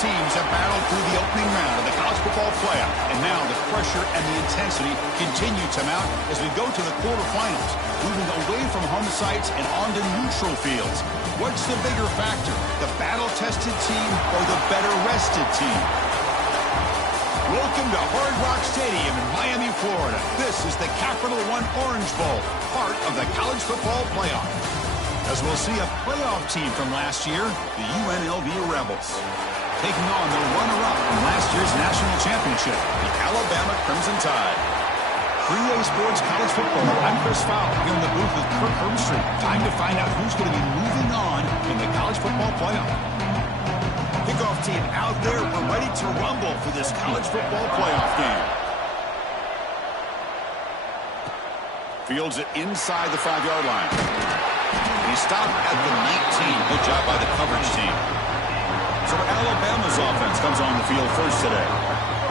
teams have battled through the opening round of the college football playoff, and now the pressure and the intensity continue to mount as we go to the quarterfinals, moving away from home sites and onto neutral fields. What's the bigger factor, the battle-tested team or the better-rested team? Welcome to Hard Rock Stadium in Miami, Florida. This is the Capital One Orange Bowl, part of the college football playoff. As we'll see a playoff team from last year, the UNLV Rebels, taking on the runner-up from last year's national championship, the Alabama Crimson Tide. 3A Sports College Football, I'm Chris Fowler, here in the booth with Kirk Herbstreit. Time to find out who's going to be moving on in the college football playoff. Kickoff team out there, we're ready to rumble for this college football playoff game. Fields it inside the 5-yard line. He stopped at the 19. Good job by the coverage team. So Alabama's offense comes on the field first today.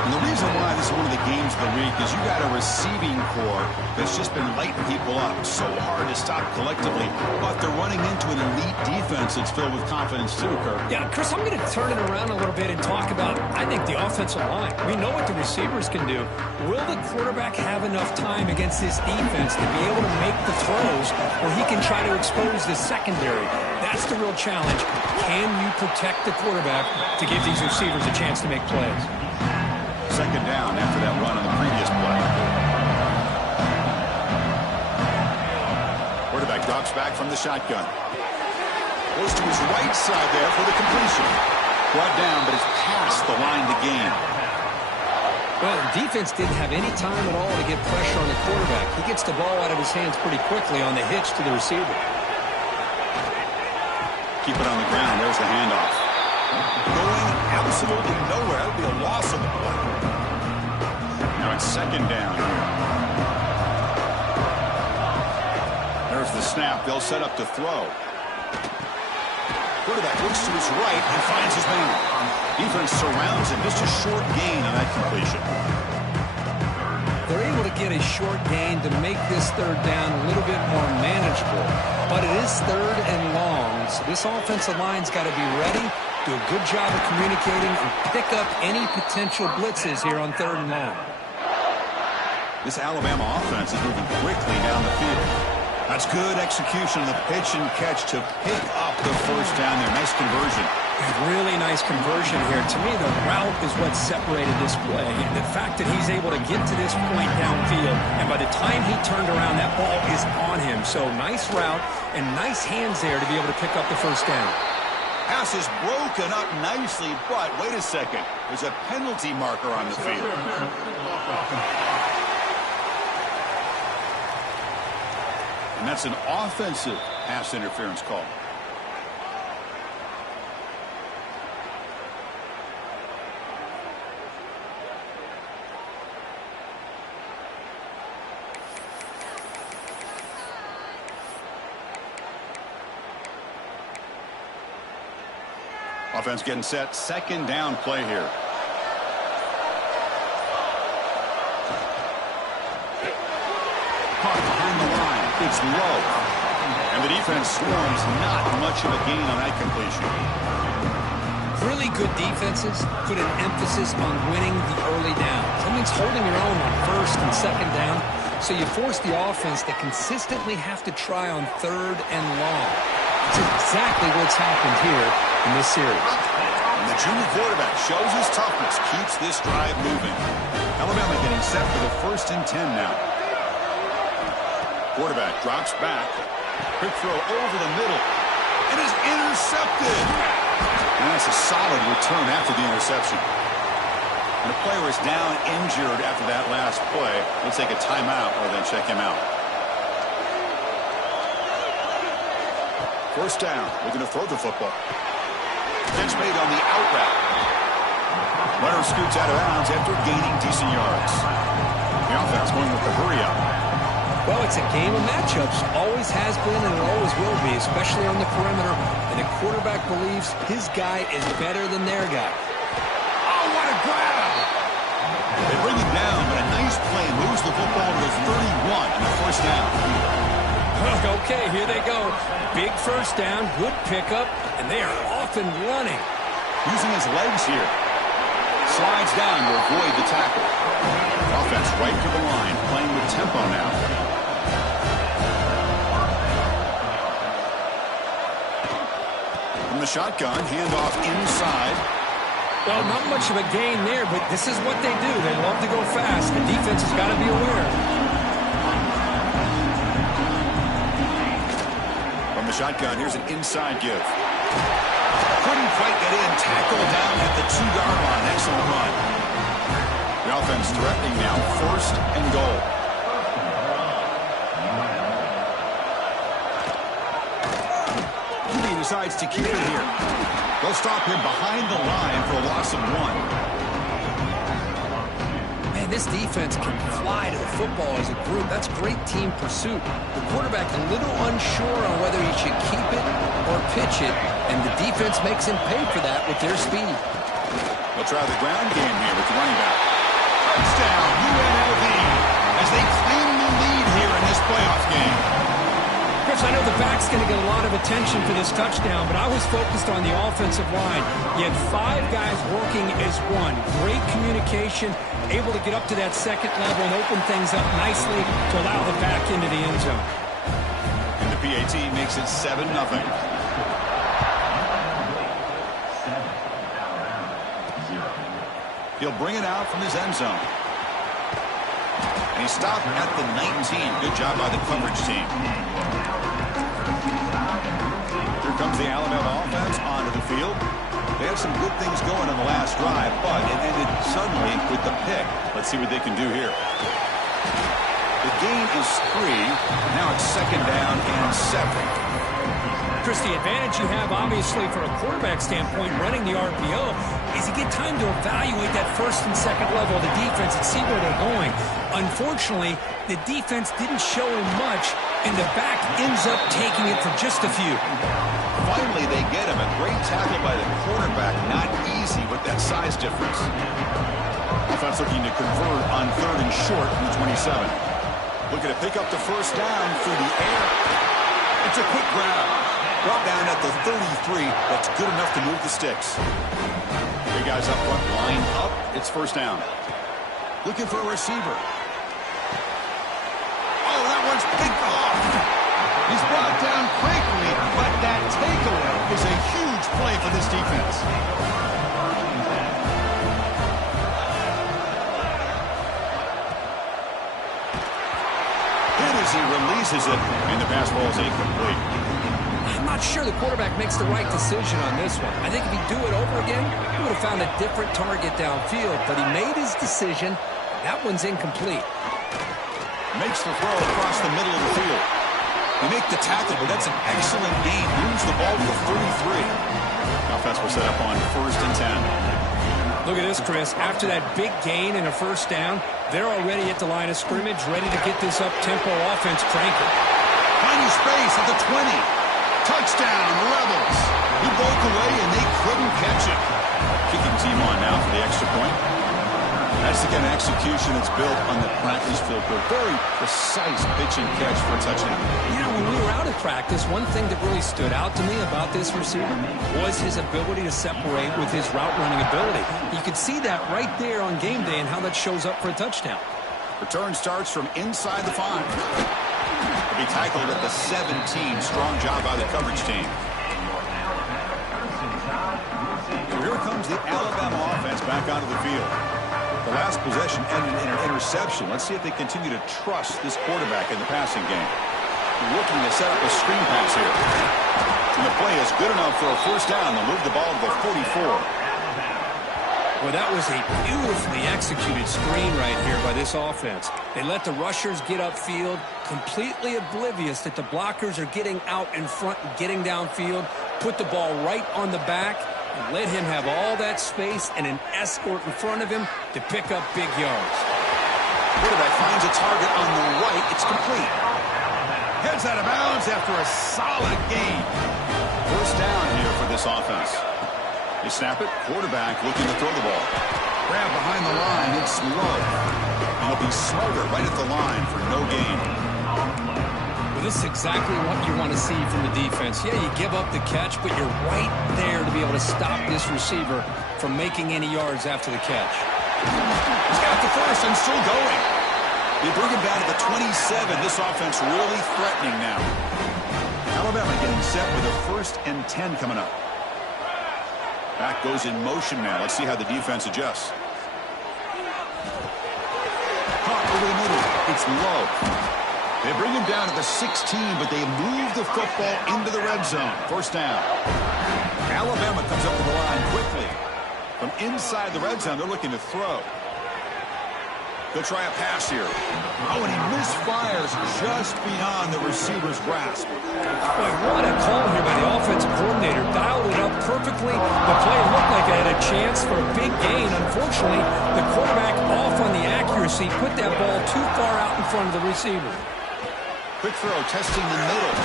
And the reason why this is one of the games of the week is you got a receiving core that's just been lighting people up. So hard to stop collectively, but they're running into an elite defense that's filled with confidence too, Kirk. Yeah, Chris, I'm going to turn it around a little bit and talk about, I think, the offensive line. We know what the receivers can do. Will the quarterback have enough time against this defense to be able to make the throws where he can try to expose the secondary? That's the real challenge. Can you protect the quarterback to give these receivers a chance to make plays? Second down after that run on the previous play. Quarterback drops back from the shotgun. Goes to his right side there for the completion. Brought down, but it's past the line to gain. Well, the defense didn't have any time at all to get pressure on the quarterback. He gets the ball out of his hands pretty quickly on the hitch to the receiver. Keep it on the ground. There's the handoff. Going absolutely nowhere. That would be a loss of the play. Now it's second down. There's the snap. They'll set up to throw. Quarterback looks to his right and finds his man. Defense surrounds him. Just a short gain on that completion. They're able to get a short gain to make this third down a little bit more manageable. But it is third and long, so this offensive line's got to be ready, do a good job of communicating, and pick up any potential blitzes here on third and long. This Alabama offense is moving quickly down the field. That's good execution on the pitch and catch to pick up the first down there. Nice conversion. Really nice conversion here. To me, the route is what separated this play. And the fact that he's able to get to this point downfield, and by the time he turned around, that ball is on him. So nice route and nice hands there to be able to pick up the first down. Pass is broken up nicely, but wait a second. There's a penalty marker on the field. And that's an offensive pass interference call. Offense getting set. Second down play here. Caught behind the line. It's low. And the defense swarms. Not much of a gain on that completion. Really good defenses put an emphasis on winning the early down. That means holding your own on first and second down. So you force the offense to consistently have to try on third and long. That's exactly what's happened here in this series. And the junior quarterback shows his toughness, keeps this drive moving. Alabama getting set for the 1st and 10 now. Quarterback drops back. Quick throw over the middle. It is intercepted. And that's a solid return after the interception. And the player is down injured after that last play. We'll take a timeout or then check him out. First down. Looking to throw the football. Catch made on the out route. Runner scoots out of bounds after gaining decent yards. The offense going with the hurry up. Well, it's a game of matchups. Always has been and it always will be, especially on the perimeter. And the quarterback believes his guy is better than their guy. Oh, what a grab! They bring him down, but a nice play moves the football to 31 on the first down. Okay, here they go. Big first down, good pickup, and they are off and running. using his legs here. Slides down to avoid the tackle. Offense right to the line, playing with tempo now. From the shotgun, handoff inside. Well, not much of a gain there, but this is what they do. They love to go fast. The defense has got to be aware. From the shotgun, here's an inside give. Couldn't quite get in. Tackle down at the 2-yard line. Excellent run. The offense threatening now. 1st and goal. He decides to keep it here. They'll stop him behind the line for a loss of 1. Man, this defense can fly to the football as a group. That's great team pursuit. The quarterback a little unsure on whether he should keep it or pitch it, and the defense makes him pay for that with their speed. They'll try the ground game here with the running back. Touchdown, UNLV, as they claim the lead here in this playoff game. Chris, I know the back's going to get a lot of attention for this touchdown, but I was focused on the offensive line. You had 5 guys working as one. Great communication, able to get up to that second level and open things up nicely to allow the back into the end zone. And the PAT makes it 7-0. He'll bring it out from his end zone. And he stopped at the 19. Good job by the coverage team. Here comes the Alabama offense onto the field. They had some good things going on the last drive, but it ended suddenly with the pick. Let's see what they can do here. The gain is 3. Now it's 2nd down and 7. Chris, the advantage you have, obviously, from a quarterback standpoint, running the RPO, is you get time to evaluate that 1st and 2nd level of the defense and see where they're going. Unfortunately, the defense didn't show him much, and the back ends up taking it for just a few. Finally, they get him. A great tackle by the quarterback. Not easy with that size difference. Offense looking to convert on 3rd and short from the 27. Looking to pick up the 1st down through the air. It's a quick grab. Brought down at the 33. That's good enough to move the sticks. Big guys up front, line up. It's 1st down. Looking for a receiver. Oh, that one's picked off. He's brought down quickly, but that takeaway is a huge play for this defense. Hit as he releases it, and the pass ball is incomplete. I'm not sure the quarterback makes the right decision on this one. I think if he'd do it over again, he would have found a different target downfield, but he made his decision. That one's incomplete. Makes the throw across the middle of the field. They make the tackle, but that's an excellent gain. Moves the ball to the 33. Offense will set up on 1st and 10. Look at this, Chris. After that big gain and a 1st down, they're already at the line of scrimmage, ready to get this up-tempo offense cranking. Finding space at the 20. Touchdown, Rebels. He broke away, and they couldn't catch it. Kicking team on now for the extra point. That's the kind of execution that's built on the practice field. A very precise pitch and catch for a touchdown. You know, when we were out of practice, one thing that really stood out to me about this receiver was his ability to separate with his route running ability. You could see that right there on game day and how that shows up for a touchdown. Return starts from inside the 5. He'll be tackled at the 17. Strong job by the coverage team. So here comes the Alabama offense back onto the field. The last possession ended in an interception. Let's see if they continue to trust this quarterback in the passing game. Looking to set up a screen pass here. And the play is good enough for a 1st down. They'll move the ball to the 44. Well, that was a beautifully executed screen right here by this offense. They let the rushers get upfield, completely oblivious that the blockers are getting out in front and getting downfield, put the ball right on the back, and let him have all that space and an escort in front of him to pick up big yards. Quarterback finds a target on the right. It's complete. Heads out of bounds after a solid gain. 1st down here for this offense. They snap it. Quarterback looking to throw the ball. Grab behind the line. It's low. And he'll be smarter right at the line for no gain. This is exactly what you want to see from the defense. Yeah, you give up the catch, but you're right there to be able to stop this receiver from making any yards after the catch. He's got the first and still going. They bring him down to the 27. This offense really threatening now. Alabama getting set with a 1st and 10 coming up. Back goes in motion now. Let's see how the defense adjusts. Caught over the middle. It's low. They bring him down to the 16, but they move the football into the red zone. 1st down. Alabama comes up to the line quickly. From inside the red zone, they're looking to throw. They'll try a pass here. Oh, and he misfires just beyond the receiver's grasp. Boy, what a call here by the offensive coordinator. Dialed it up perfectly. The play looked like it had a chance for a big gain. Unfortunately, the quarterback off on the accuracy, put that ball too far out in front of the receiver. Quick throw, testing the middle.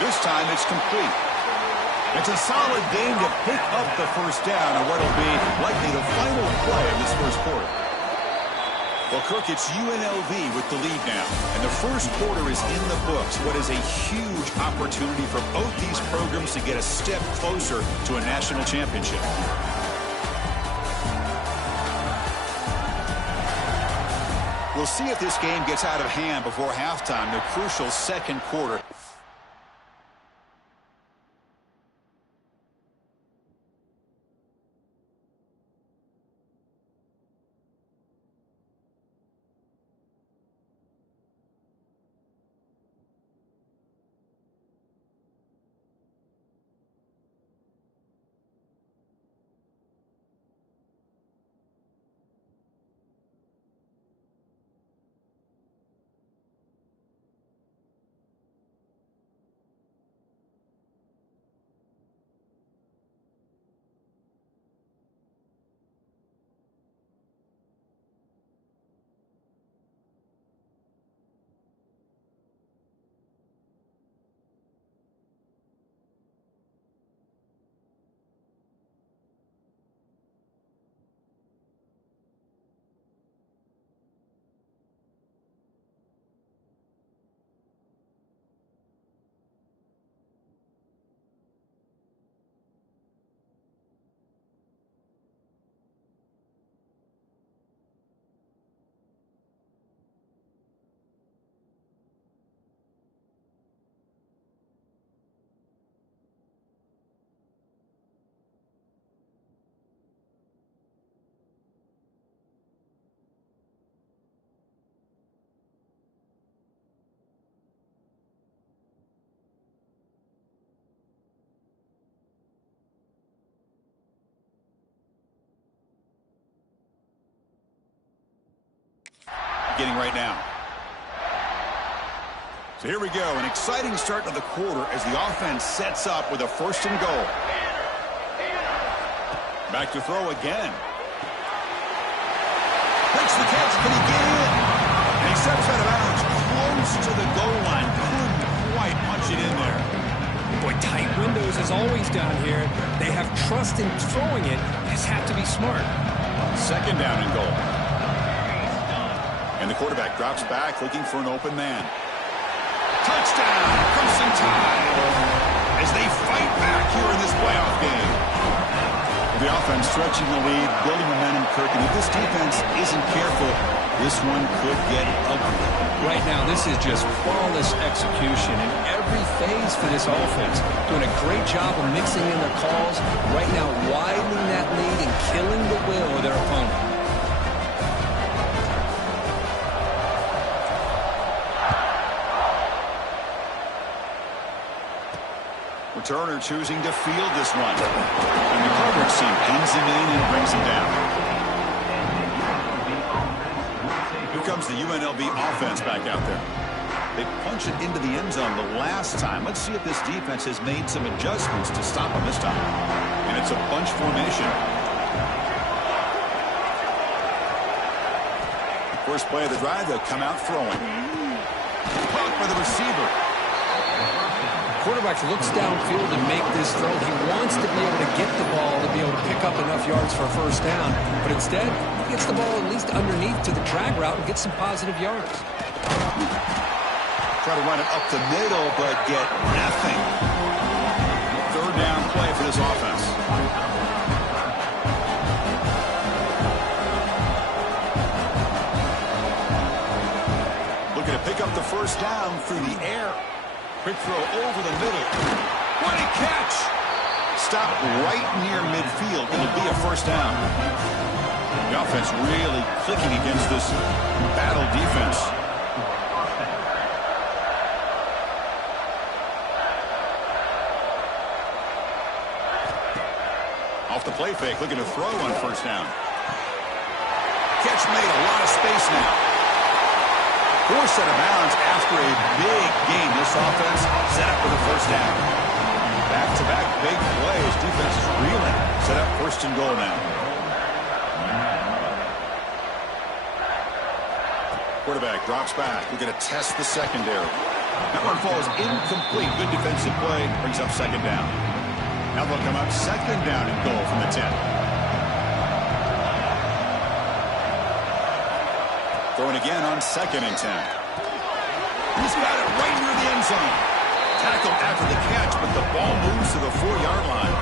This time it's complete. It's a solid game to pick up the 1st down on what will be likely the final play of this 1st quarter. Well, Kirk, it's UNLV with the lead now. And the 1st quarter is in the books. What is a huge opportunity for both these programs to get a step closer to a national championship. We'll see if this game gets out of hand before halftime, the crucial 2nd quarter. Getting right now. So here we go. An exciting start to the quarter as the offense sets up with a 1st and goal. Back to throw again. Makes the catch. Can he get in? And he steps out of bounds close to the goal line. Couldn't quite punch it in there. Boy, tight windows as always down here. They have trust in throwing it. Just have to be smart. 2nd down and goal. And the quarterback drops back looking for an open man. Touchdown, Crimson Tide, as they fight back here in this playoff game. The offense stretching the lead, building momentum, Kirk, and if this defense isn't careful, this one could get ugly. Right now, this is just flawless execution in every phase for this offense. Doing a great job of mixing in their calls. Right now, widening that lead and killing the will of their opponent. Turner choosing to field this one. And the coverage team pins him in and brings him down. Here comes the UNLV offense back out there. They punch it into the end zone the last time. Let's see if this defense has made some adjustments to stop him this time. And it's a bunch formation. First play of the drive, they'll come out throwing. Caught by the receiver. Quarterback looks downfield and make this throw. He wants to be able to get the ball to be able to pick up enough yards for a 1st down. But instead, he gets the ball at least underneath to the drag route and gets some positive yards. Try to run it up the middle, but get nothing. Third down play for this offense. Looking to pick up the first down through the air. Quick throw over the middle. What a catch! Stop right near midfield. It'll be a first down. The offense really clicking against this battle defense. Off the play fake, looking to throw on first down. Catch made, a lot of space now. Forced out of bounds after a big gain. This offense set up for the first down. Back-to-back big plays. Defense is reeling. Set up first and goal now. Quarterback drops back. We're going to test the secondary. That one falls incomplete. Good defensive play. Brings up second down. Now they'll come up second down and goal from the 10. Throwing again on second and 10. He's got it right near the end zone. Tackled after the catch, but the ball moves to the 4-yard line.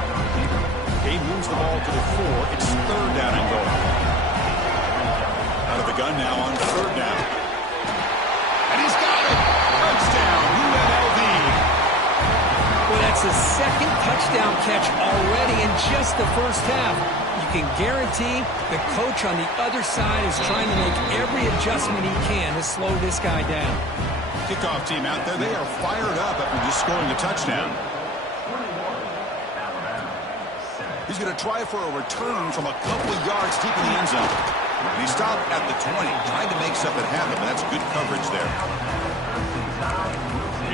He moves the ball to the 4. It's third down and goal. Out of the gun now on third down. And he's got it. Touchdown, UNLV. Well, that's the second touchdown catch already in just the first half. You can guarantee the coach on the other side is trying to make every adjustment he can to slow this guy down. Kickoff team out there, they are fired up after just scoring a touchdown. He's going to try for a return from a couple of yards deep in the end zone. And he stopped at the 20, trying to make something happen, but that's good coverage there.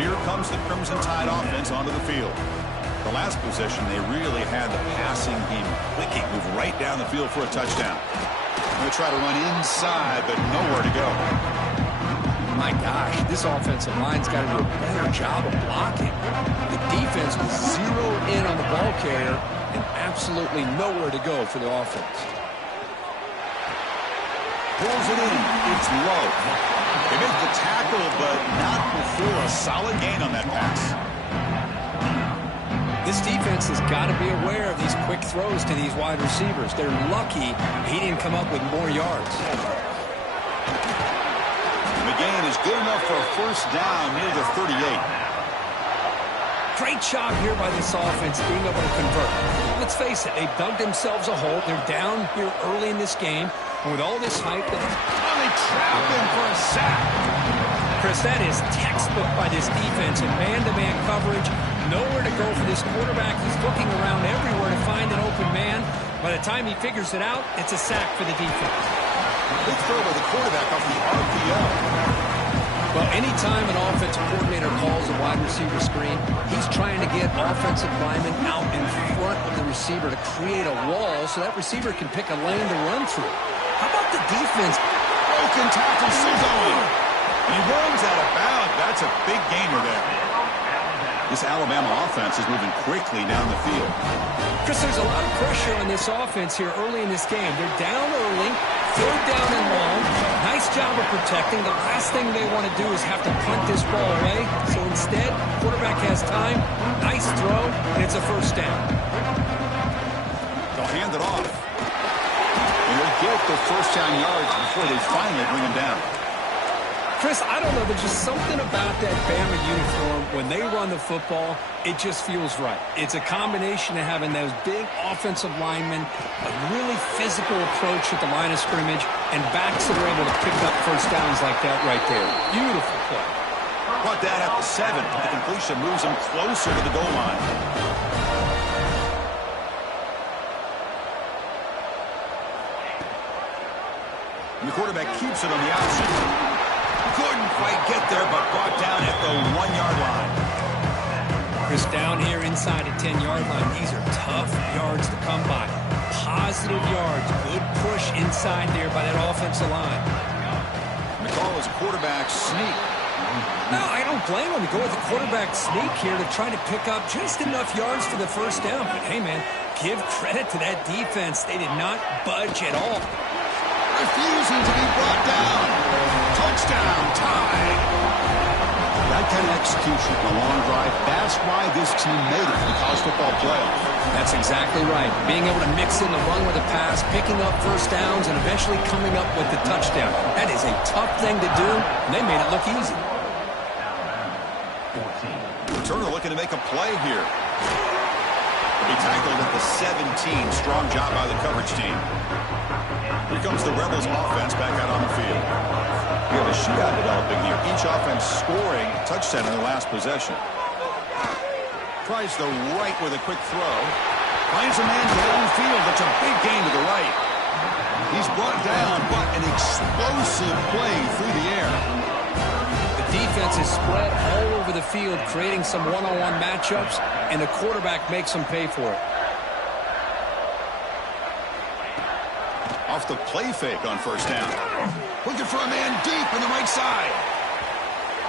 Here comes the Crimson Tide offense onto the field. The last possession, they really had the passing game clicking, move right down the field for a touchdown. They'll try to run inside, but nowhere to go. My gosh, this offensive line's got to do a better job of blocking. The defense was zeroed in on the ball carrier and absolutely nowhere to go for the offense. Pulls it in. It's low. They make the tackle, but not before a solid gain on that pass. This defense has got to be aware of these quick throws to these wide receivers. They're lucky he didn't come up with more yards. The gain is good enough for a first down near the 38. Great job here by this offense being able to convert. Let's face it, they've dug themselves a hole. They're down here early in this game. And with all this hype, they trap him for a sack. Chris, that is textbook by this defense in man-to-man coverage. Nowhere to go for this quarterback. He's looking around everywhere to find an open man. By the time he figures it out, it's a sack for the defense. Big throw by the quarterback off the RPO. Well, anytime an offensive coordinator calls a wide receiver screen, he's trying to get offensive linemen out in front of the receiver to create a wall so that receiver can pick a lane to run through. How about the defense? Broken tackle, still going. He runs out of bounds. That's a big gainer there. This Alabama offense is moving quickly down the field. Chris, there's a lot of pressure on this offense here early in this game. They're down early, third down and long. Nice job of protecting. The last thing they want to do is have to punt this ball away. So instead, quarterback has time. Nice throw, and it's a first down. They'll hand it off. And they'll get the first down yards before they finally bring him down. Chris, I don't know. There's just something about that Bama uniform. When they run the football, it just feels right. It's a combination of having those big offensive linemen, a really physical approach at the line of scrimmage, and backs that are able to pick up first downs like that right there. Beautiful play. Brought that at the 7. The completion moves him closer to the goal line. And the quarterback keeps it on the option. Couldn't quite get there, but brought down at the 1-yard line. Chris, down here inside the 10-yard line, these are tough yards to come by. Positive yards, good push inside there by that offensive line. McCall is a quarterback sneak. No, I don't blame him to go with the quarterback sneak here to try to pick up just enough yards for the first down. But hey, man, give credit to that defense. They did not budge at all. Refusing to be brought down. Touchdown, Tide. That and execution on a long drive. That's why this team made it to the college football playoff. That's exactly right. Being able to mix in the run with the pass, picking up first downs, and eventually coming up with the touchdown. That is a tough thing to do, and they made it look easy. Turner looking to make a play here. He tackled at the 17. Strong job by the coverage team. Here comes the Rebels offense back out on the field. We have a shootout developing here. Each offense scoring a touchdown in their last possession. Tries the right with a quick throw. Finds a man downfield. That's a big gain to the right. He's brought down, but an explosive play through the air. The defense is spread all over the field, creating some one-on-one matchups, and the quarterback makes them pay for it. Off the play fake on first down. Looking for a man deep on the right side.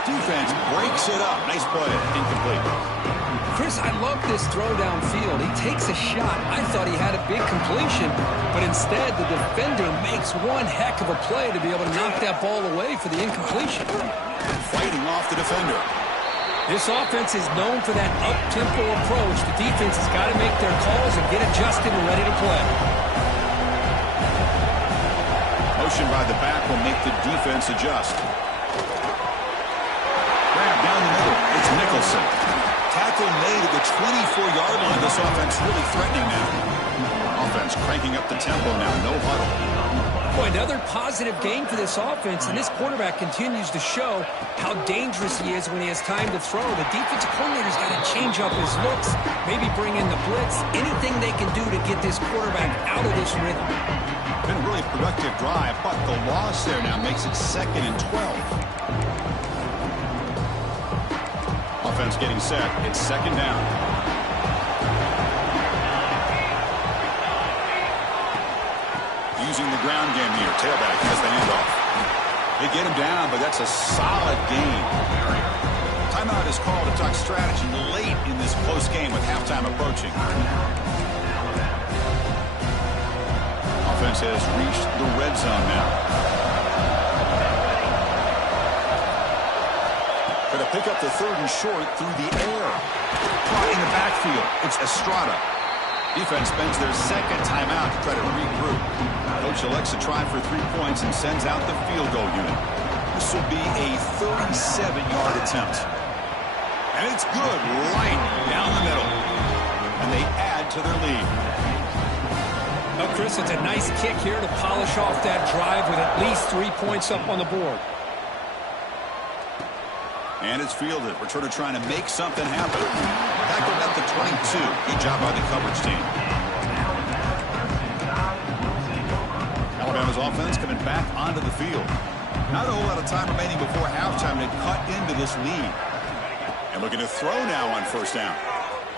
Defense breaks it up. Nice play. Incomplete. Chris, I love this throw downfield. He takes a shot. I thought he had a big completion, but instead the defender makes one heck of a play to be able to knock that ball away for the incompletion. Fighting off the defender. This offense is known for that up-tempo approach. The defense has got to make their calls and get adjusted and ready to play. Motion by the back will make the defense adjust. Grab down the middle. It's Nicholson. Tackle made at the 24-yard line. This offense really threatening now. Offense cranking up the tempo now. No huddle. Boy, another positive game for this offense, and this quarterback continues to show how dangerous he is when he has time to throw. The defensive coordinator's got to change up his looks, maybe bring in the blitz, anything they can do to get this quarterback out of this rhythm. Been a really productive drive, but the loss there now makes it 2nd and 12. Offense getting set. It's 2nd down. Using the ground game here. Tailback has the handoff. They get him down, but that's a solid gain. Timeout is called to talk strategy late in this close game with halftime approaching. Offense has reached the red zone now. Going to pick up the 3rd and short through the air. Caught in the backfield. It's Estrada. Defense spends their 2nd timeout to try to regroup. Coach elects to try for 3 points and sends out the field goal unit. This will be a 37-yard attempt. And it's good right down the middle. And they add to their lead. Well, Chris, it's a nice kick here to polish off that drive with at least 3 points up on the board. And it's fielded. Returner trying to make something happen. Tackled at the 22. Good job by the coverage team. Alabama's offense coming back onto the field. Not a whole lot of time remaining before halftime to cut into this lead. And looking to throw now on first down.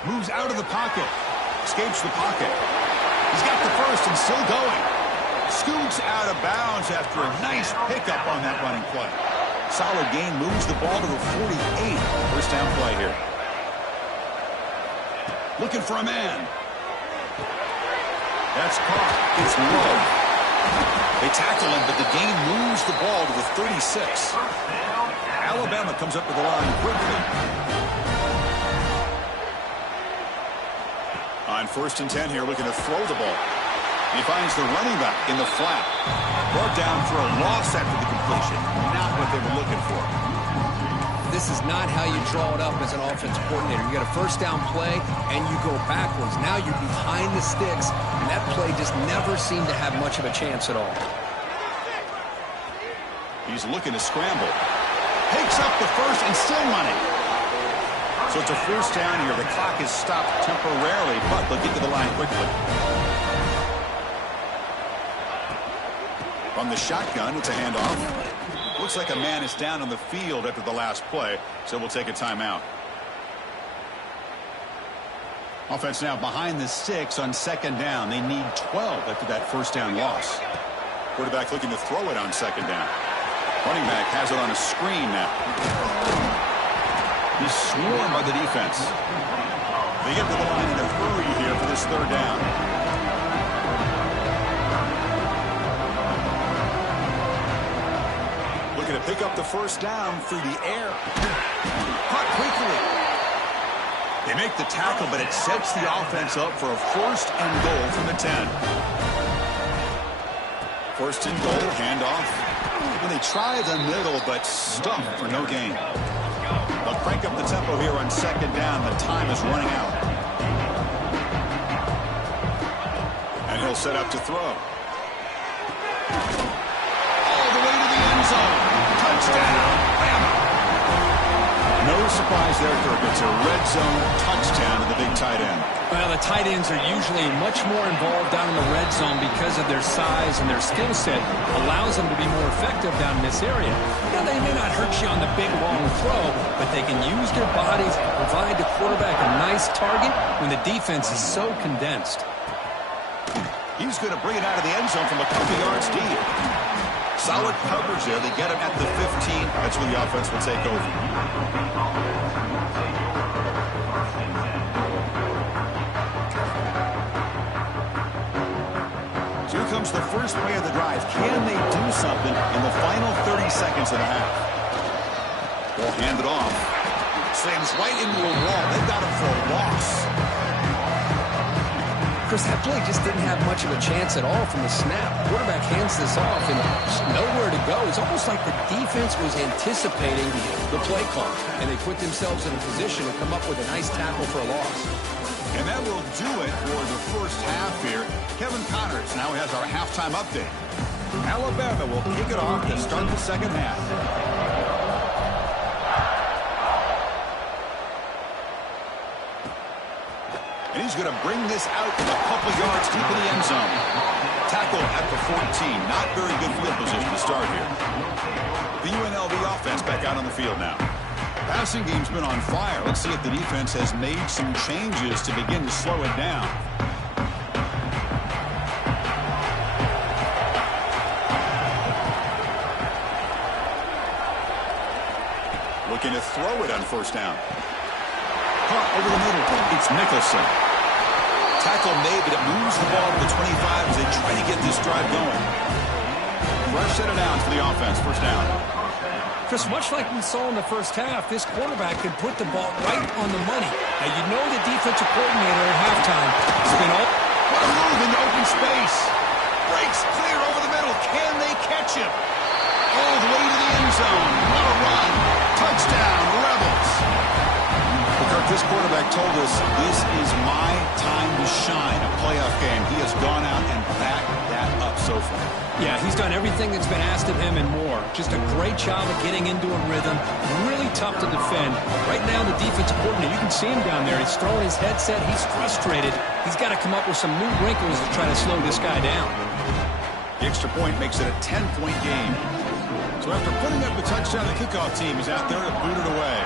Moves out of the pocket. Escapes the pocket. He's got the first and still going. Scoots out of bounds after a nice pickup on that running play. Solid gain, moves the ball to the 48. First down play here. Looking for a man. That's caught. It's low. They tackle him, but the gain moves the ball to the 36. Alabama comes up with the line quickly. On 1st and 10 here, looking to throw the ball. He finds the running back in the flat. Brought down for a loss after the completion. Not what they were looking for. This is not how you draw it up as an offense coordinator. You got a first down play, and you go backwards. Now you're behind the sticks, and that play just never seemed to have much of a chance at all. He's looking to scramble. Picks up the first and still running. So it's a first down here. The clock is stopped temporarily, but they'll get to the line quickly. From the shotgun, it's a handoff. Looks like a man is down on the field after the last play, so we'll take a timeout. Offense now behind the 6 on 2nd down. They need 12 after that first down loss. Quarterback looking to throw it on 2nd down. Running back has it on a screen now. He's swarmed by the defense. They get to the line in a hurry here for this 3rd down. To pick up the first down through the air. make the tackle, but it sets the offense up for a first and goal from the 10. First and goal, handoff. And they try the middle, but stuff for no gain. They'll crank up the tempo here on second down. The time is running out. And he'll set up to throw. All the way to the end zone. Touchdown, Bama. No surprise there, Kirk. It's a red zone touchdown to the big tight end. Well, the tight ends are usually much more involved down in the red zone because of their size and their skill set allows them to be more effective down in this area. Now, they may not hurt you on the big, long throw, but they can use their bodies to provide the quarterback a nice target when the defense is so condensed. He's going to bring it out of the end zone from a couple yards deep. Solid coverage there. They get him at the 15. That's where the offense will take over. So here comes the first play of the drive. Can they do something in the final 30 seconds of the half? They'll hand it off. Slams right into a wall. They've got him for a loss. Chris, that play just didn't have much of a chance at all from the snap. Quarterback hands this off and just nowhere to go. It's almost like the defense was anticipating the play call, and they put themselves in a position to come up with a nice tackle for a loss. And that will do it for the first half here. Kevin Connors now has our halftime update. Alabama will kick it off to start the second half. And he's going to bring this out a couple yards deep in the end zone. Tackle at the 14. Not very good field position to start here. The UNLV offense back out on the field now. Passing game's been on fire. Let's see if the defense has made some changes to begin to slow it down. Looking to throw it on first down. Caught over the middle. It's Nicholson. Tackle made, but it moves the ball to the 25 as they try to get this drive going. Fresh set it down for the offense. First down. Chris, much like we saw in the first half, this quarterback could put the ball right on the money. Now, you know the defensive coordinator at halftime has been all... What a move in the open space. Breaks clear over the middle. Can they catch him? All the way to the end zone. What a run. Touchdown, Rebels. Kirk, this quarterback told us this is my time to shine, a playoff game. He has gone out and backed that up so far. Yeah, he's done everything that's been asked of him and more. Just a great job of getting into a rhythm. Really tough to defend. Right now, the defensive coordinator, you can see him down there. He's throwing his headset. He's frustrated. He's got to come up with some new wrinkles to try to slow this guy down. The extra point makes it a 10-point game. So after putting up the touchdown, the kickoff team is out there to boot it away.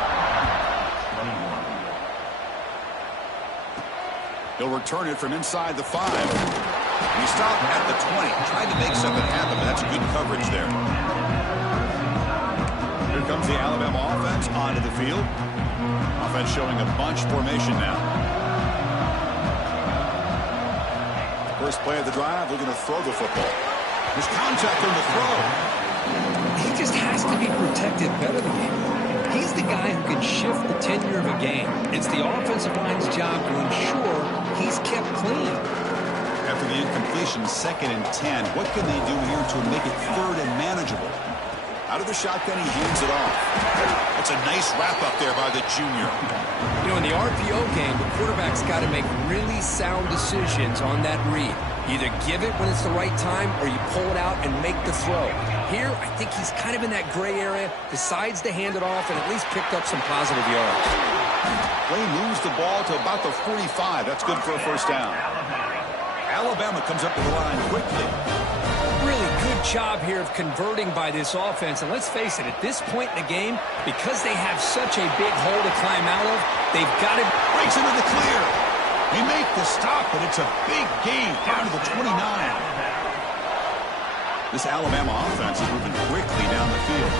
He'll return it from inside the 5. He stopped at the 20. Tried to make something happen, but that's good coverage there. Here comes the Alabama offense onto the field. Offense showing a bunch formation now. First play of the drive, looking to throw the football. There's contact on the throw. He just has to be protected better than him. He's the guy who can shift the tenure of a game. It's the offensive line's job to ensure he's kept clean. After the incompletion, 2nd and 10. What can they do here to make it 3rd and manageable? Out of the shotgun, he hands it off. That's a nice wrap-up there by the junior. You know, in the RPO game, the quarterback's got to make really sound decisions on that read. Either give it when it's the right time or you pull it out and make the throw. Here, I think he's kind of in that gray area, decides to hand it off and at least picked up some positive yards. Play moves the ball to about the 45. That's good for a first down. Alabama comes up to the line quickly. Really good job here of converting by this offense. And let's face it, at this point in the game, because they have such a big hole to climb out of, they've got to... Breaks into the clear. They make the stop, but it's a big gain down to the 29. This Alabama offense is moving quickly down the field.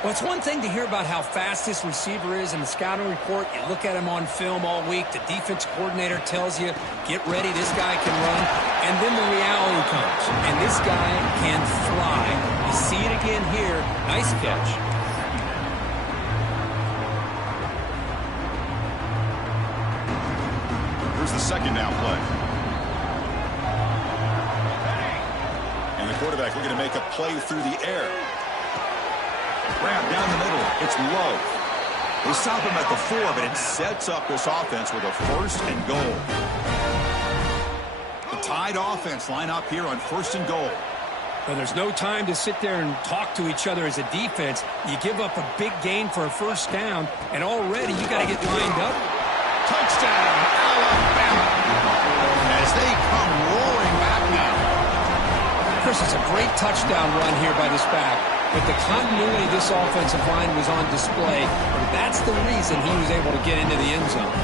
Well, it's one thing to hear about how fast this receiver is in the scouting report. You look at him on film all week. The defense coordinator tells you, get ready, this guy can run. And then the reality comes. And this guy can fly. You see it again here. Nice catch. comes the second down play. And the quarterback looking to make a play through the air. Grab down the middle. It's low. They stop him at the 4, but it sets up this offense with a 1st and goal. The tied offense line up here on 1st and goal. Well, there's no time to sit there and talk to each other as a defense. You give up a big gain for a 1st down, and already you got to get lined up. Touchdown, Alabama. As they come roaring back now. Chris, it's a great touchdown run here by this back. But the continuity of this offensive line was on display. And that's the reason he was able to get into the end zone.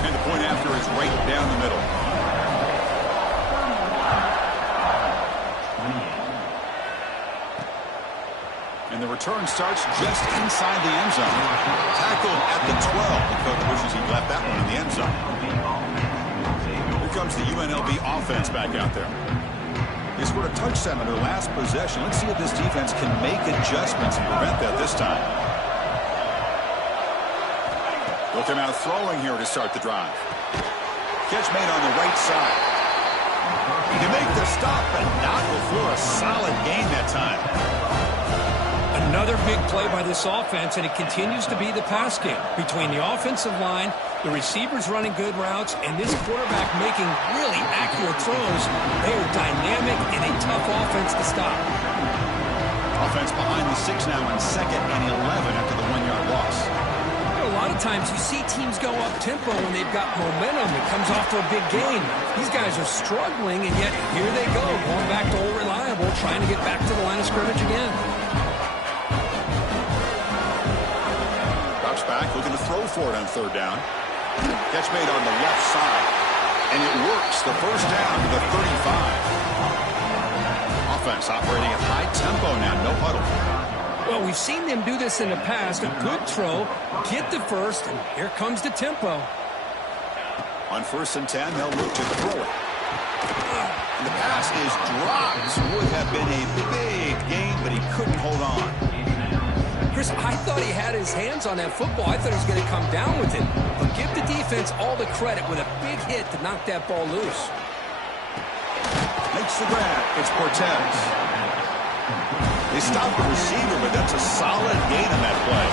And the point after is right down the middle. And the return starts just inside the end zone. Tackled at the 12. The coach wishes he left that one in the end zone. Here comes the UNLV offense back out there. They scored a touchdown on their last possession. Let's see if this defense can make adjustments and prevent that this time. They'll come out throwing here to start the drive. Catch made on the right side. He can make the stop, but not before a solid gain that time. Another big play by this offense, and it continues to be the pass game. Between the offensive line, the receivers running good routes, and this quarterback making really accurate throws, they are dynamic and a tough offense to stop. Offense behind the 6 now on 2nd and 11 after the 1-yard loss. A lot of times you see teams go up-tempo when they've got momentum. It comes off to a big gain. These guys are struggling, and yet here they go, going back to old reliable, trying to get back to the line of scrimmage again. Back, looking to throw for it on 3rd down. Catch made on the left side. And it works. The 1st down to the 35. Offense operating at high tempo now. No huddle. Well, we've seen them do this in the past. A good throw, get the 1st, and here comes the tempo. On 1st and 10, they'll look to throw it. And the pass is dropped. Would have been a big gain, but he couldn't hold on. Chris, I thought he had his hands on that football. I thought he was going to come down with it. But give the defense all the credit with a big hit to knock that ball loose. Makes the grab. It's Cortez. They stop the receiver, but that's a solid gain on that play.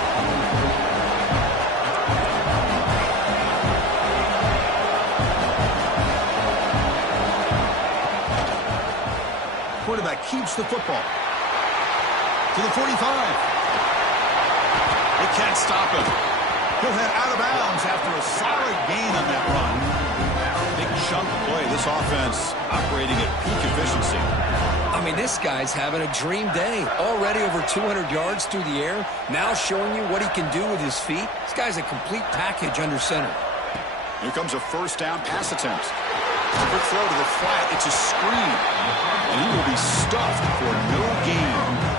Quarterback keeps the football. To the 45. They can't stop him. He'll head out of bounds after a solid gain on that run. Big chunk play. This offense operating at peak efficiency. I mean, this guy's having a dream day. Already over 200 yards through the air. Now showing you what he can do with his feet. This guy's a complete package under center. Here comes a 1st down pass attempt. Quick throw to the flat. It's a screen. And he will be stuffed for no gain.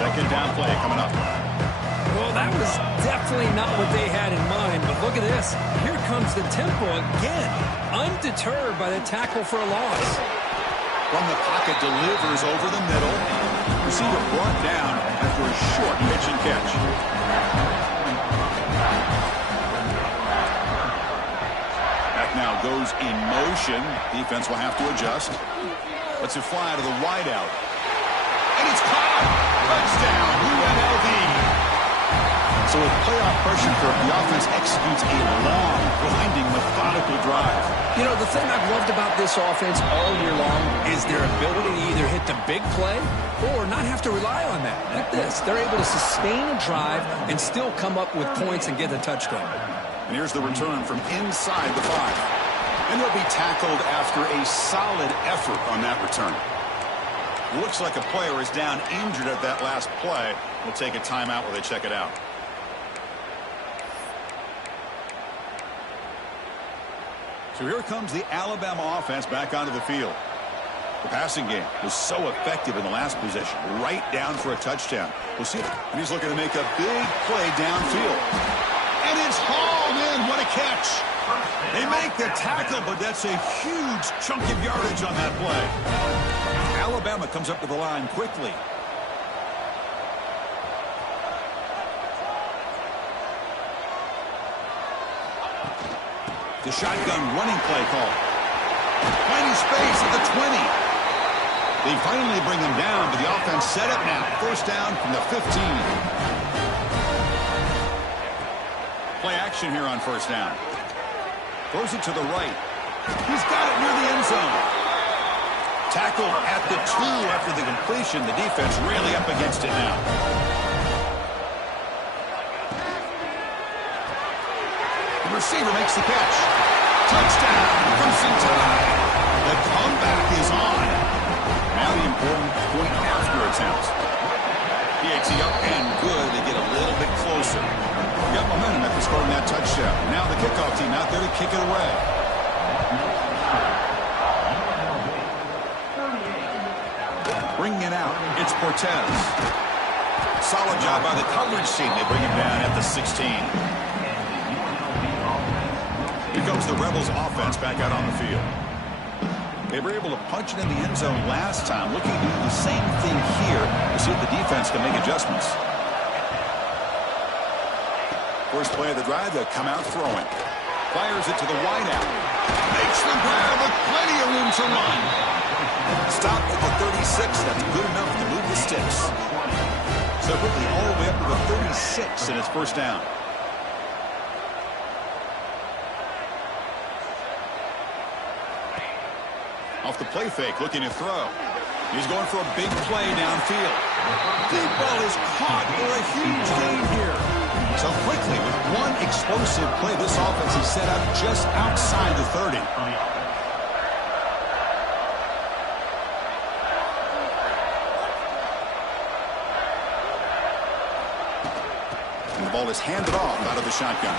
2nd down play coming up. Well, that was definitely not what they had in mind, but look at this. Here comes the tempo again, undeterred by the tackle for a loss. From the pocket, delivers over the middle. Receiver brought down after a short pitch and catch. Back now goes in motion. Defense will have to adjust. Lets it fly to the wideout. And it's caught! Touchdown, UNLV. So with playoff pressure, the offense executes a long, grinding, methodical drive. You know, the thing I've loved about this offense all year long is their ability to either hit the big play or not have to rely on that. Like this. They're able to sustain a drive and still come up with points and get a touchdown. And here's the return from inside the 5. And he'll be tackled after a solid effort on that return. Looks like a player is down injured at that last play. We'll take a timeout while they check it out. So here comes the Alabama offense back onto the field. The passing game was so effective in the last possession, right down for a touchdown. We'll see. And he's looking to make a big play downfield. And it's hauled in. What a catch. They make the tackle, but that's a huge chunk of yardage on that play. Alabama comes up to the line quickly. The shotgun running play call. Finding space at the 20. They finally bring him down, but the offense set up now. First down from the 15. Play action here on first down. Throws it to the right. He's got it near the end zone. Tackled at the 2 after the completion. The defense really up against it now. The receiver makes the catch. Touchdown, Crimson Tide. The comeback is on. Now the important point after attempt. PAT up and good. They get a little bit closer. Got momentum after scoring that touchdown. Now the kickoff team out there to kick it away. Bringing it out, it's Cortez. Solid job by the coverage team. They bring him down at the 16. Here comes the Rebels offense back out on the field. They were able to punch it in the end zone last time. Looking to do the same thing here to see if the defense can make adjustments. First play of the drive, they'll come out throwing. Fires it to the wideout. Makes the grab with plenty of room to run. Stop at the 36. That's good enough to move the sticks. So quickly all the way up to the 36 and it's first down. Off the play fake, looking to throw. He's going for a big play downfield. Deep ball is caught for a huge gain here. So quickly, with one explosive play, this offense is set up just outside the 30. And the ball is handed off out of the shotgun.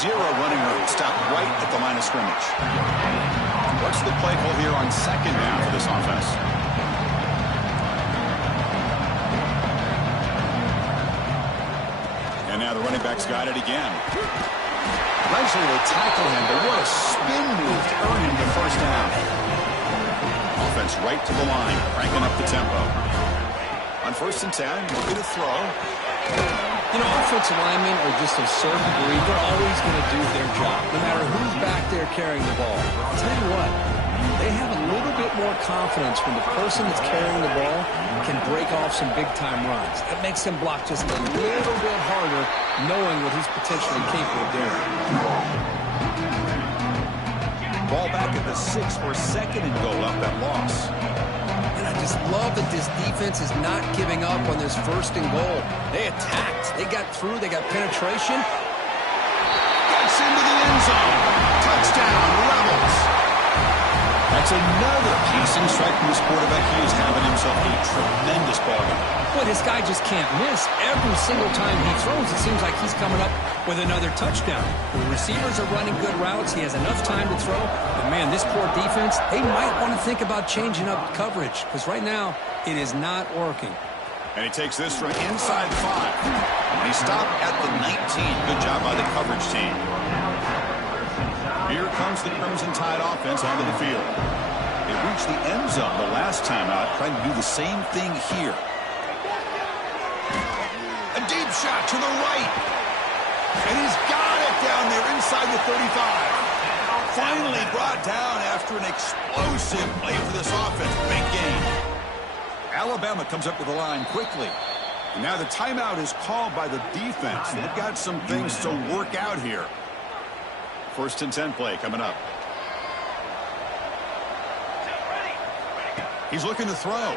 Zero running room. Stop right at the line of scrimmage. What's the play call here on second down for this offense? And now the running back's got it again. Eventually they tackle him, but what a spin move to earn him the first down. Offense right to the line, cranking up the tempo. On first and 10, looking to throw. You know, offensive linemen are just a certain breed. They're always going to do their job, no matter who's back there carrying the ball. I'll tell you what, they have a little bit more confidence when the person that's carrying the ball can break off some big-time runs. That makes them block just a little bit harder, knowing what he's potentially capable of doing. Ball back at the 6 for second and goal up that loss. And I just love that this defense is not giving up on this first and goal. They attacked. They got through. They got penetration. Gets into the end zone. Touchdown, Rebels. That's another passing strike from this quarterback. He is having himself a tremendous ball game. Boy, this guy just can't miss. Every single time he throws, it seems like he's coming up with another touchdown. The receivers are running good routes. He has enough time to throw. But, man, this poor defense, they might want to think about changing up coverage because right now it is not working. And he takes this from inside 5. And he stopped at the 19. Good job by the coverage team. Here comes the Crimson Tide offense onto the field. They reached the end zone the last time out, trying to do the same thing here. A deep shot to the right. And he's got it down there inside the 35. Finally brought down after an explosive play for this offense. Big gain. Alabama comes up to the line quickly. And now the timeout is called by the defense. They've got some things to work out here. First and 10 play coming up. He's looking to throw.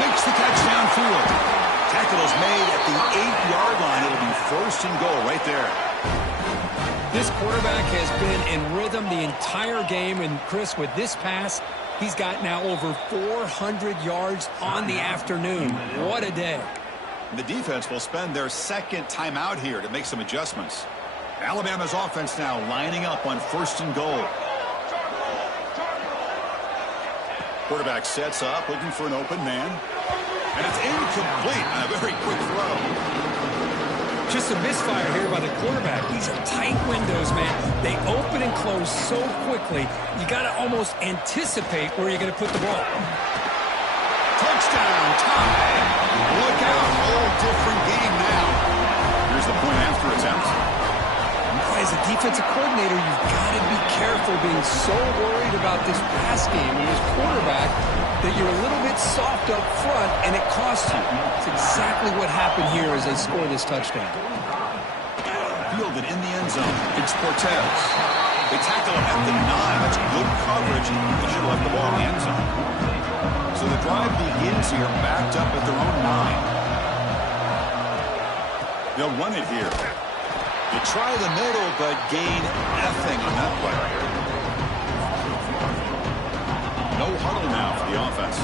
Makes the catch downfield. Tackle is made at the 8-yard line. It'll be first and goal right there. This quarterback has been in rhythm the entire game. And, Chris, with this pass, he's got now over 400 yards on the afternoon. What a day. The defense will spend their second timeout here to make some adjustments. Alabama's offense now lining up on first and goal. Quarterback sets up, looking for an open man. And it's incomplete on a very quick throw. Just a misfire here by the quarterback. These are tight windows, man. They open and close so quickly, you got to almost anticipate where you're going to put the ball. Touchdown, Tide. Look out, whole different game now. Here's the point after defensive coordinator, you've got to be careful being so worried about this pass game and this quarterback that you're a little bit soft up front, and it costs you. It's exactly what happened here as they score this touchdown. Fielded in the end zone. It's Cortez. They tackle him at the 9. That's good coverage. They should have left the ball in the end zone. So the drive begins here backed up at their own 9. They'll run it here. They try the middle, but gain nothing on that play. No huddle now for the offense.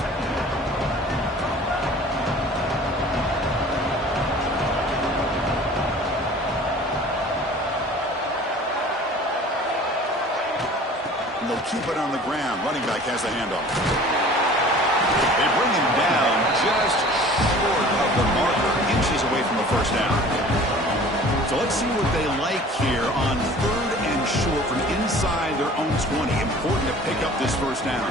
And they'll keep it on the ground. Running back has the handoff. They bring him down just short of the marker, inches away from the first down. So let's see what they like here on 3rd and short from inside their own 20. Important to pick up this first down.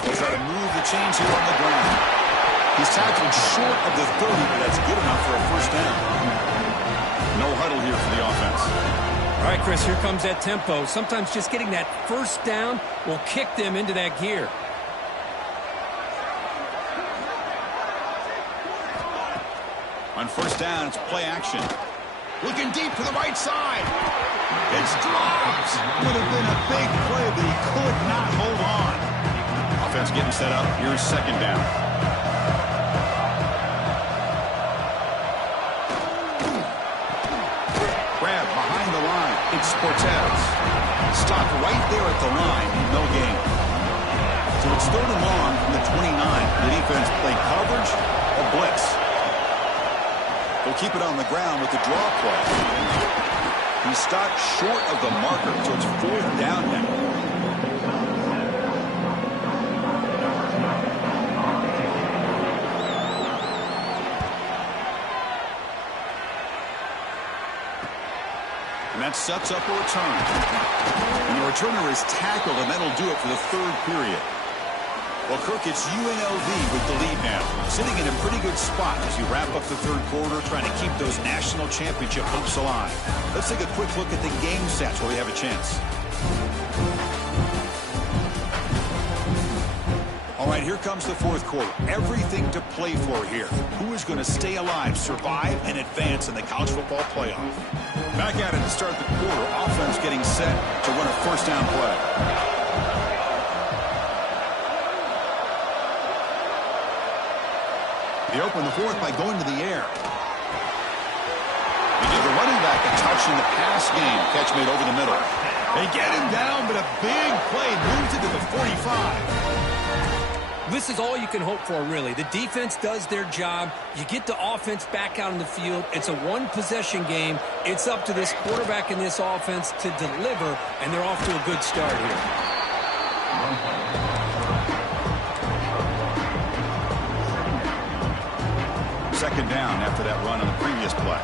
They'll try to move the chains here on the ground. He's tackled short of the 30, but that's good enough for a first down. No huddle here for the offense. All right, Chris, here comes that tempo. Sometimes just getting that first down will kick them into that gear. On first down, it's play action. Looking deep to the right side. It's dropped. Would have been a big play, but he could not hold on. Offense getting set up. Here's second down. Grab behind the line. It's Cortez. Stopped right there at the line. No gain. So it's 3rd and long from the 29. The defense play coverage or blitz. They'll keep it on the ground with the draw play. He stopped short of the marker, so it's 4th down now. And that sets up a return. And the returner is tackled, and that'll do it for the 3rd period. Well, Kirk, it's UNLV with the lead now, sitting in a pretty good spot as you wrap up the 3rd quarter, trying to keep those national championship hopes alive. Let's take a quick look at the game stats where we have a chance. All right, here comes the 4th quarter. Everything to play for here. Who is going to stay alive, survive, and advance in the college football playoff? Back at it to start the quarter. Offense getting set to run a first down play. They open the 4th by going to the air. They give the running back a touch in the pass game. Catch made over the middle. They get him down, but a big play moves it to the 45. This is all you can hope for, really. The defense does their job. You get the offense back out on the field. It's a one-possession game. It's up to this quarterback and this offense to deliver, and they're off to a good start here. Second down after that run on the previous play.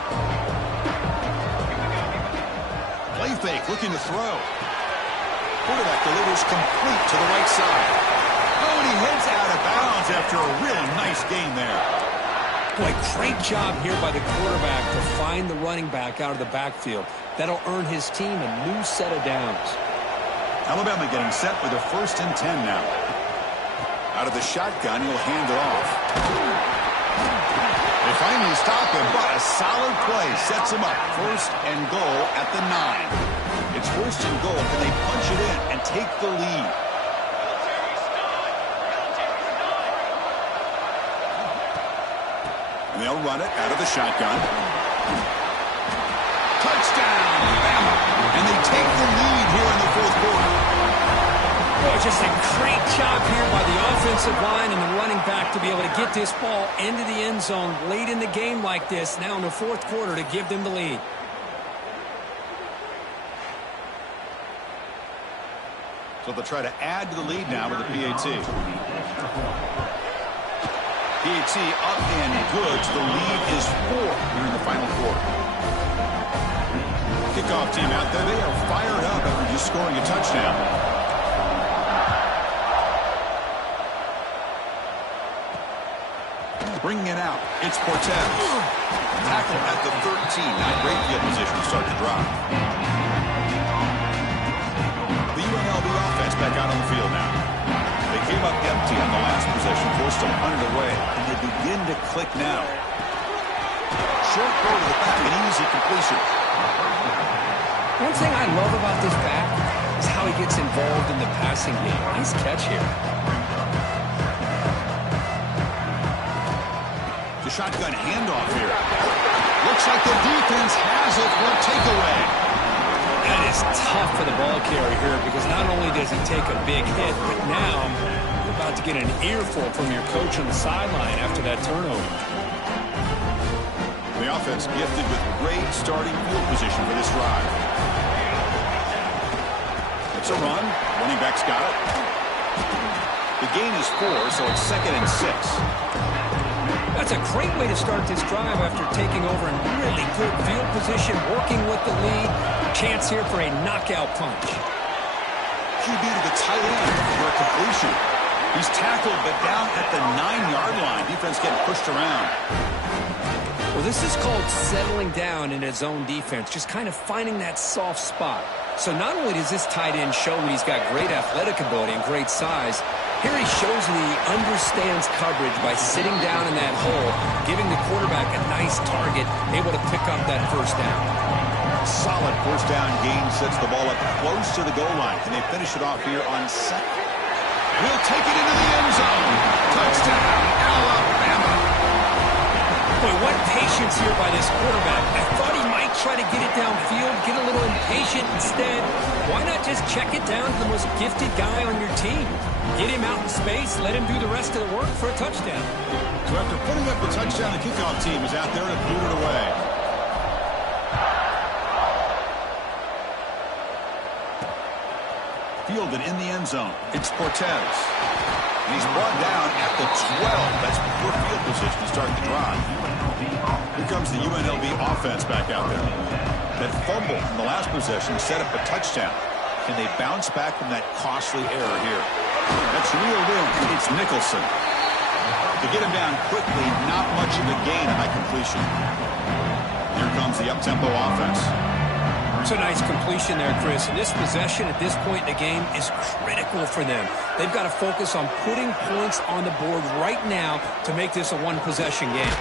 Play fake, looking to throw. Quarterback delivers complete to the right side. Oh, and he heads out of bounds after a really nice gain there. Boy, great job here by the quarterback to find the running back out of the backfield. That'll earn his team a new set of downs. Alabama getting set with a 1st and 10 now. Out of the shotgun, he'll hand it off. They finally stop him, but a solid play sets him up. 1st and goal at the 9. It's 1st and goal. Can they punch it in and take the lead? And they'll run it out of the shotgun. Touchdown, Bama. And they take the lead here in the 4th quarter. Boy, just a great job here by the offensive line and the running back to be able to get this ball into the end zone late in the game like this, now in the 4th quarter, to give them the lead. So they'll try to add to the lead now with the PAT. PAT up and good. So the lead is 4 here in the final quarter. Kickoff team out there. They are fired up after just scoring a touchdown. Bringing it out, it's Cortez. Tackle at the 13. Not great field position to start the drive. back out on the field now. They came up empty on the last possession, forced them punted away, and they begin to click now. Short throw to the back, an easy completion. One thing I love about this back is how he gets involved in the passing game. Nice catch here. The shotgun handoff here. Looks like the defense has it for a takeaway. That is tough for the ball carrier here because not only does he take a big hit, but now you're about to get an earful from your coach on the sideline after that turnover. The offense gifted with great starting field position for this drive. It's a run. Running back's got it. The gain is 4, so it's 2nd and 6. That's a great way to start this drive after taking over in really good field position, working with the lead. Chance here for a knockout punch. QB to the tight end for a completion. He's tackled, but down at the 9-yard line. Defense getting pushed around. Well, this is called settling down in his own defense, just kind of finding that soft spot. So not only does this tight end show that he's got great athletic ability and great size, here he shows that he understands coverage by sitting down in that hole, giving the quarterback a nice target, able to pick up that first down. Solid first down gain sets the ball up close to the goal line. Can they finish it off here on 2nd? He'll take it into the end zone. Touchdown, Alabama. Boy, what patience here by this quarterback. I thought he might try to get it downfield, get a little impatient. Instead, why not just check it down to the most gifted guy on your team? Get him out in space, let him do the rest of the work for a touchdown. So after putting up the touchdown, the kickoff team is out there to boot it away. Fielded in the end zone. It's Cortez. And he's brought down at the 12. That's poor field position to start the drive. Here comes the UNLV offense back out there. That fumble from the last possession set up a touchdown. Can they bounce back from that costly error here? That's reeled in. It's Nicholson. To get him down quickly, not much of a gain on that completion. Here comes the up-tempo offense. It's a nice completion there, Chris. And this possession at this point in the game is critical for them. They've got to focus on putting points on the board right now to make this a one-possession game.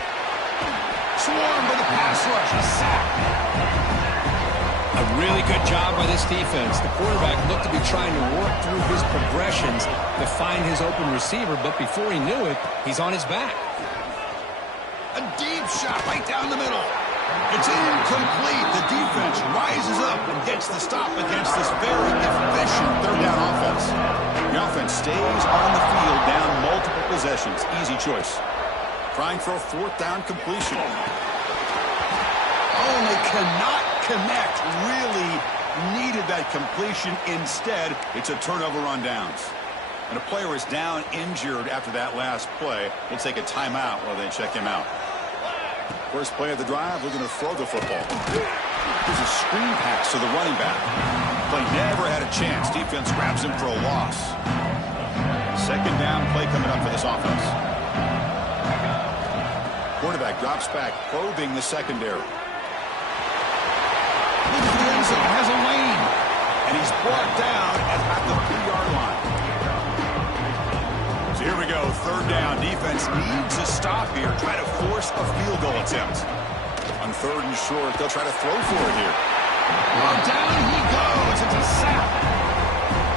Swarmed by the pass rush. A sack. A really good job by this defense. The quarterback looked to be trying to work through his progressions to find his open receiver, but before he knew it, he's on his back. A deep shot right down the middle. It's incomplete. The defense rises up and gets the stop against this very efficient third down offense. The offense stays on the field down multiple possessions. Easy choice. Trying for a 4th down completion. Oh, and they cannot connect. Really needed that completion. Instead, it's a turnover on downs. And a player is down injured after that last play. We'll take a timeout while they check him out. First play of the drive, looking to throw the football. Here's a screen pass to the running back. Play never had a chance. Defense grabs him for a loss. 2nd down play coming up for this offense. Quarterback drops back, probing the secondary. Into the end zone, has a lane. And he's brought down at the 3-yard line. So here we go, 3rd down. Defense needs a stop here. Try to force a field goal attempt. On 3rd and short, they'll try to throw for it here. Oh, down he goes. It's a sack.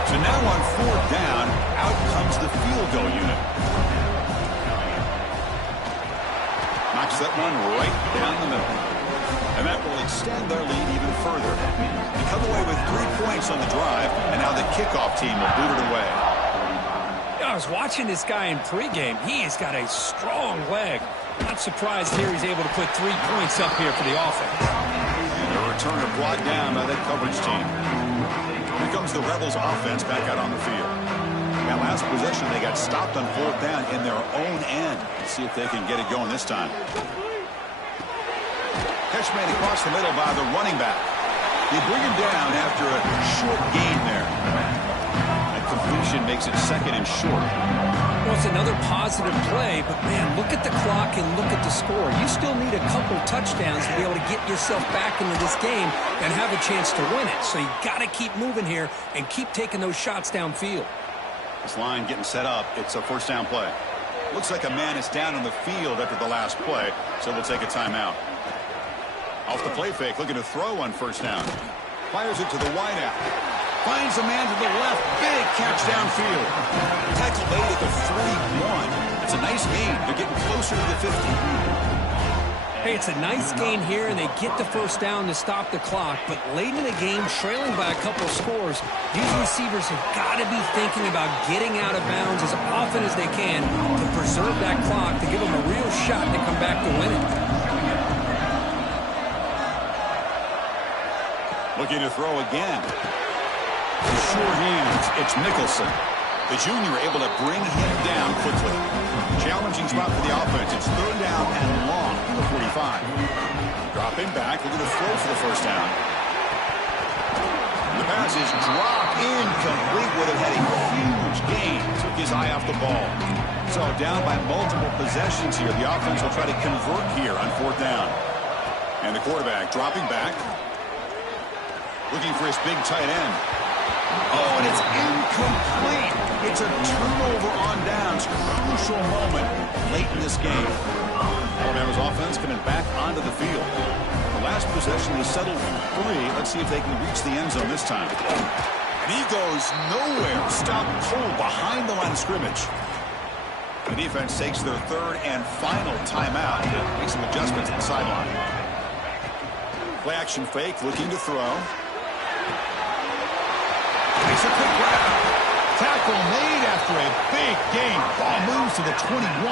So now on 4th down, out comes the field goal unit. Knocks that one right down the middle. And that will extend their lead even further. They come away with 3 points on the drive, and now the kickoff team will boot it away. I was watching this guy in pregame. He has got a strong leg. Not surprised here he's able to put 3 points up here for the offense. The returner brought down by that coverage team. Here comes the Rebels offense back out on the field. That last possession, they got stopped on 4th down in their own end. Let's see if they can get it going this time. Catch made across the middle by the running back. They bring him down after a short gain there. That completion makes it 2nd and short. Well, it's another positive play, but, man, look at the clock and look at the score. You still need a couple touchdowns to be able to get yourself back into this game and have a chance to win it. So you got to keep moving here and keep taking those shots downfield. This line getting set up. It's a first down play. Looks like a man is down on the field after the last play, so we'll take a timeout. Off the play fake, looking to throw on first down. Fires it to the wideout. Finds a man to the left. Big catch downfield. Tackle made at the 41. It's a nice gain. They're getting closer to the 50. Hey, it's a nice gain here, and they get the first down to stop the clock. But late in the game, trailing by a couple of scores, these receivers have got to be thinking about getting out of bounds as often as they can to preserve that clock, to give them a real shot to come back to win it. Looking to throw again. Sure hands. It's Nicholson. The junior able to bring him down quickly. Challenging spot for the offense. It's third down and long from the 45. Dropping back. Looking to throw for the first down. The pass is dropped incomplete. Would have had a huge gain. Took his eye off the ball. So down by multiple possessions here. The offense will try to convert here on fourth down. And the quarterback dropping back. Looking for his big tight end. Oh, and it's incomplete. It's a turnover on downs. Crucial moment late in this game. Alabama's offense coming back onto the field. The last possession is settled for 3. Let's see if they can reach the end zone this time. And he goes nowhere. Stopped cold behind the line of scrimmage. The defense takes their third and final timeout to make some adjustments at the sideline. Play action fake, looking to throw. Makes a quick grab. Tackle made after a big gain. Ball moves to the 21.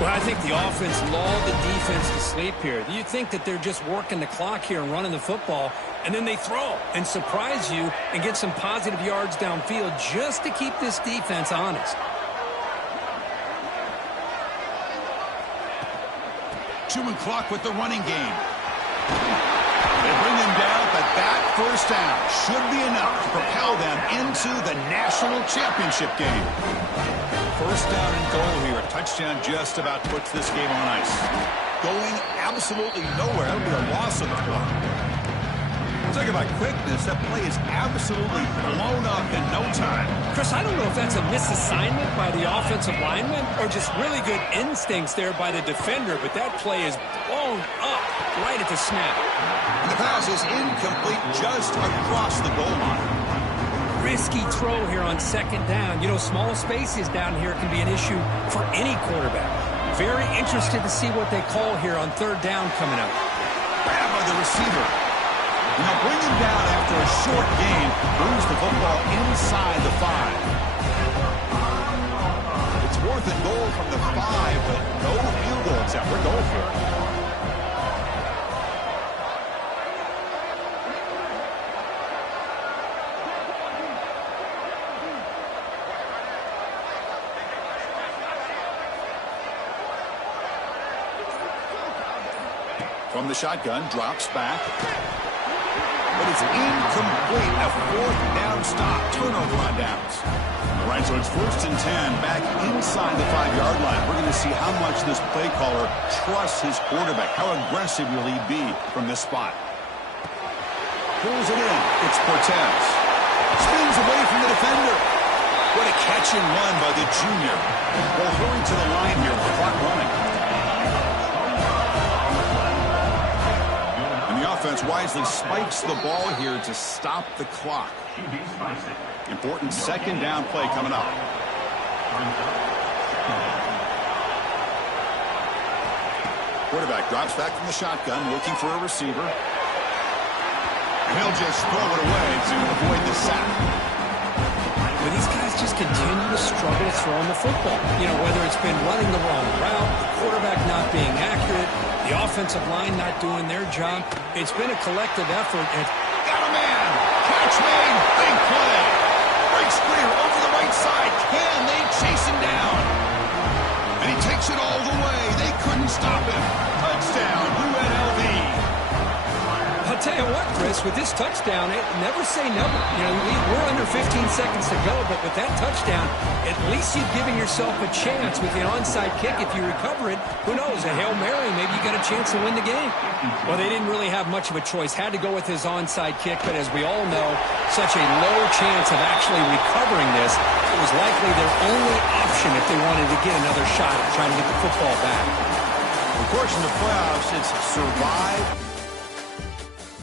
Well, I think the offense lulled the defense to sleep here. You think that they're just working the clock here and running the football, and then they throw and surprise you and get some positive yards downfield just to keep this defense honest. Chewing clock with the running game. They bring them down, but that first down should be enough to propel them into the national championship game. First down and goal here. A touchdown just about puts this game on ice. Going absolutely nowhere. That'll be a loss of the play. Talk about quickness. That play is absolutely blown up in no time. Chris, I don't know if that's a misassignment by the offensive lineman or just really good instincts there by the defender, but that play is blown up right at the snap. And the pass is incomplete just across the goal line. Risky throw here on second down. You know, small spaces down here can be an issue for any quarterback. Very interested to see what they call here on third down coming up. Grab by the receiver. And they'll bring him down after a short gain. Moves the football inside the 5. It's 4th and goal from the 5, but no field goal attempt. We're going for it. From the shotgun, drops back. But it's incomplete. A 4th down stop. Turnover on downs. All right, so it's 1st and 10 back inside the 5-yard line. We're going to see how much this play caller trusts his quarterback. How aggressive will he be from this spot? Pulls it in. It's Cortez. Spins away from the defender. What a catch and run by the junior. We'll hurry to the line here with the clock running. Offense wisely spikes the ball here to stop the clock. Important second down play coming up. Quarterback drops back from the shotgun, looking for a receiver. And he'll just throw it away to avoid the sack. But these guys just continue to struggle throwing the football. You know, whether it's been running the wrong route, the quarterback not being accurate, the offensive line not doing their job. It's been a collective effort. And got a man. Catch made. Big play. Breaks clear over the right side. Can they chase him down? And he takes it all the way. They couldn't stop him. Touchdown, UNLV. I'll tell tell you what, Chris, with this touchdown, never say never. You know, we're under 15 seconds to go, but with that touchdown, at least you're giving yourself a chance with the onside kick. If you recover it, who knows, a Hail Mary, maybe you got a chance to win the game. Well, they didn't really have much of a choice. Had to go with his onside kick, but as we all know, such a low chance of actually recovering this. It was likely their only option if they wanted to get another shot at trying to get the football back. Of course, in the playoffs, it's survive